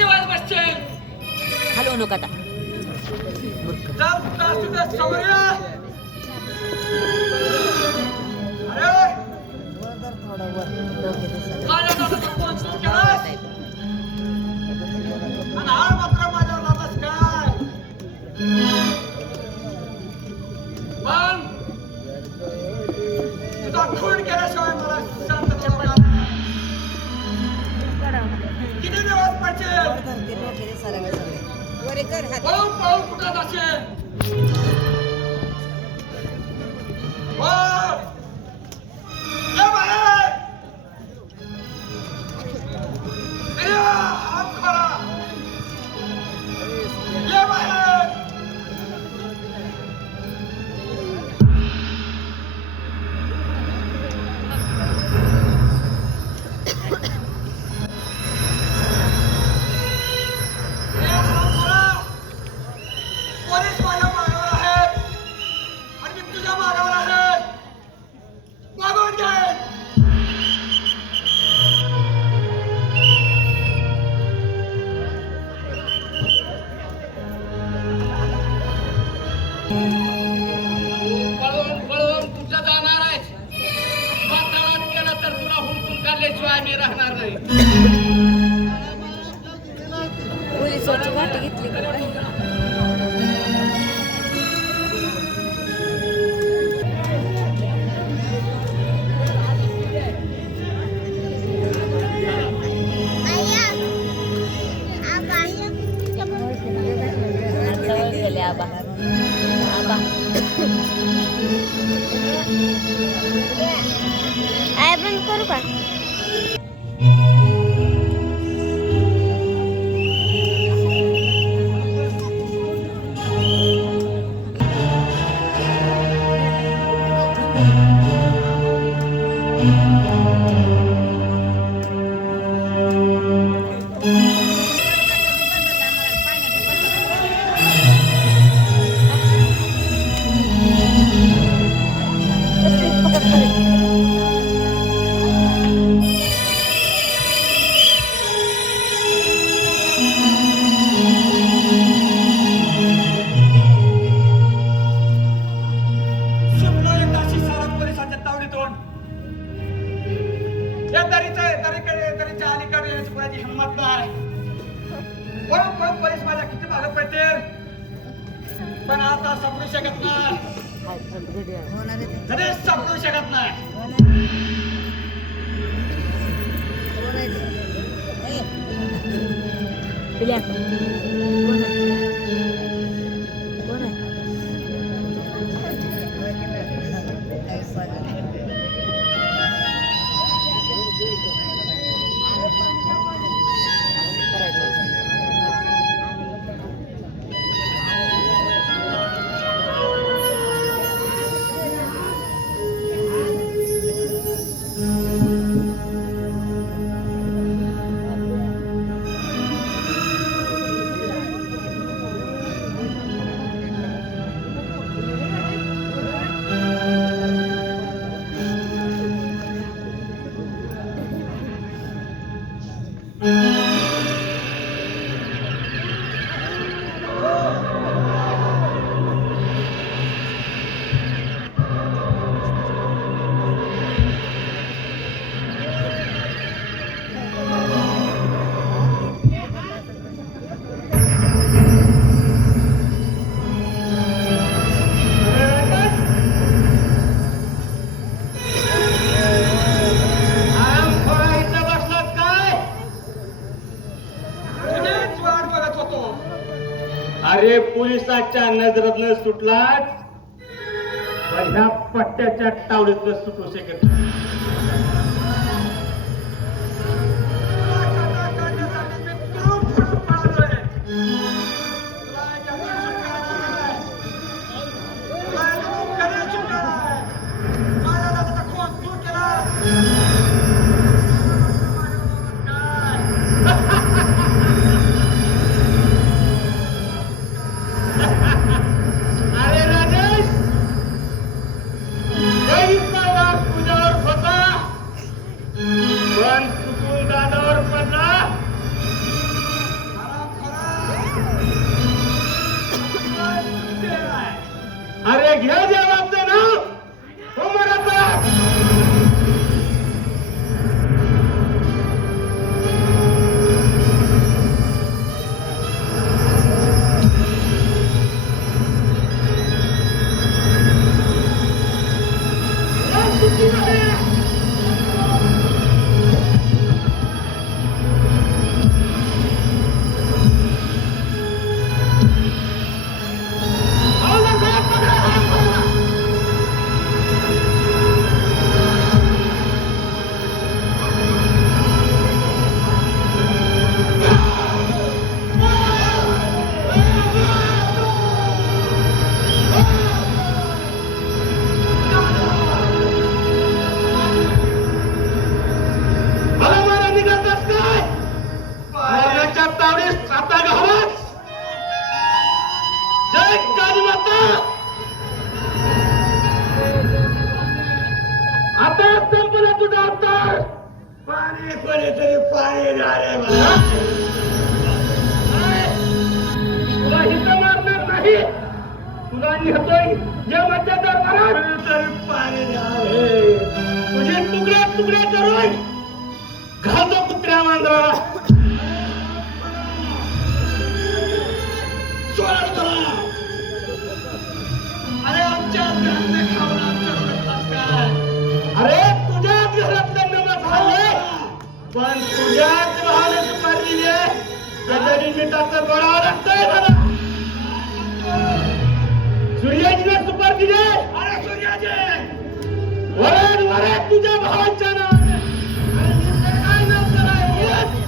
दिवस बसशील? हॅलो नको आता जर कुठं असतील तर समोर ये. अरे माझ्या दादाचा फोन तू केलास आणि हा मात्र माझ्यावर लावलास काय? पण तुझा खून केल्याशिवाय मला शांत बसणार नाही. किती दिवस पडशील? पळून पळून कुठं जाशील? ये बाहेर! अरे हात खोला! ये बाहेर! पोलीस माझ्या मागावर आहेत आणि मी तुझ्या मागावर आहे. मागवून घे. पळून पळून कुठं जाणार आहे? पाताळात गेलं तर तुला हुडकून काढल्याशिवाय मी राहणार नाही. पोलिसाची वाट घेतली का काय? आबा आबा आय बंद करू का? सुटलो एकदाची सारंग पोलिसांच्या तावडीतून. या दरीच्या अलीकडे यायची कोणाची हिंमत नाही. पळून पळून पोलीस माझ्या किती मागे पडतील पण आता सापडू शकत नाही. कधीच सापडू शकत नाही. पिल्या कोण आहे? कोण आहे? अरे पोलिसाच्या नजरेतनं सुटलाच पण ह्या पट्ट्याच्या तावडीतनं सुटू शकत नाही. अरे राजेश, तुझ्यावर घे देवाचं नाव हो मराठा. आता संपला तुझा अवतार. पाणी कोणीतरी पाणी झाले मला. तुला हिथं मारणार नाही. तुला नेतोय जेवणाच्या दरबारात. कोणीतरी पाणी झाले. तुझे तुकडे तुकडे करून घालतो कुत्र्या मांजराला. सोड तुला. अरे आमच्या घरातले खाऊन आमच्या रडतात काय. अरे तुझ्याच घरातलं नमस खाल्ले पण तुझ्याच भावाने सुपारी दिली आहे. कधी मिठाचं बळावं लागतंय मला. सूर्याजीने सुपार दिली. अरे सूर्याजी वरण वरण तुझ्या भावाच्या नावाने. अरे निश्चय काय नाव करायचं?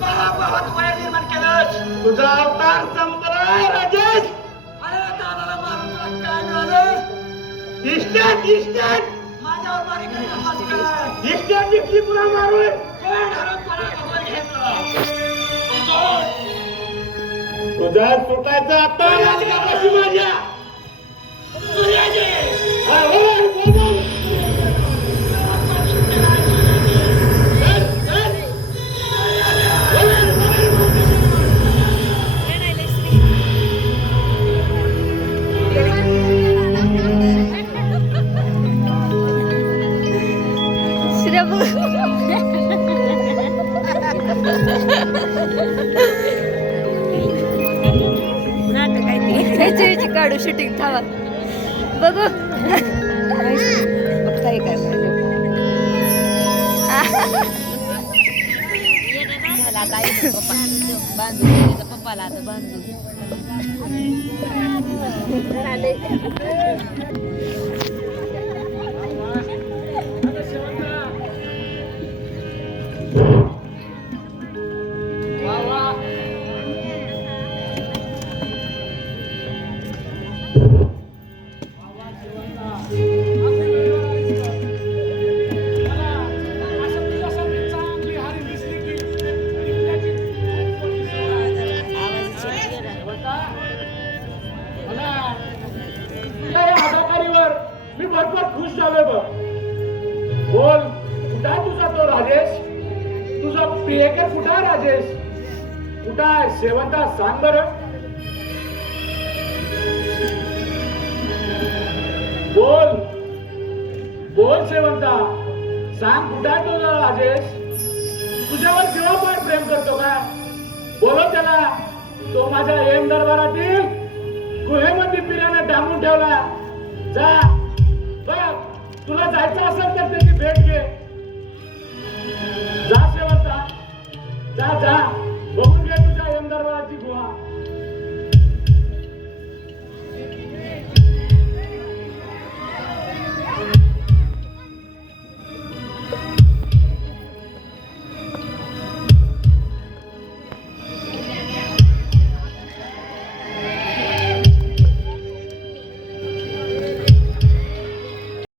भावात वय निर्माण केलंस. तुझा अवतार संपलाय राजेश. अरे दादाला मारून तुला काय मिळालं. इस्टेट इस्टेट माझ्यावर बारीक काय. इस्टेट दिसली तुला मारून. कोण हरत मला खबर घेतलं. तुझा सुटायचा आता कशी माझ्या सूर्याजी नाटक आहे ते काढू शूटिंग थांबा बघू काय काय बांधू पप्पाला आता बांधू मी भरपूर खुश झालोय बघ. बोल कुठं आहे तुझा तो राजेश. तुझा प्रियकर कुठं आहे राजेश. कुठं आहे शेवंता सांग बरं. बोल बोल शेवंता सांग कुठं आहे तुझा राजेश. तुझ्यावर केव्हा पण प्रेम करतो का. बोलो त्याला. तो माझ्या एम दरबारातील गुहेमध्ये पिऱ्याने डांबून ठेवला. जा बघ तुला जायचं असेल तर त्याची भेट घे. जा शेवंता जा जा.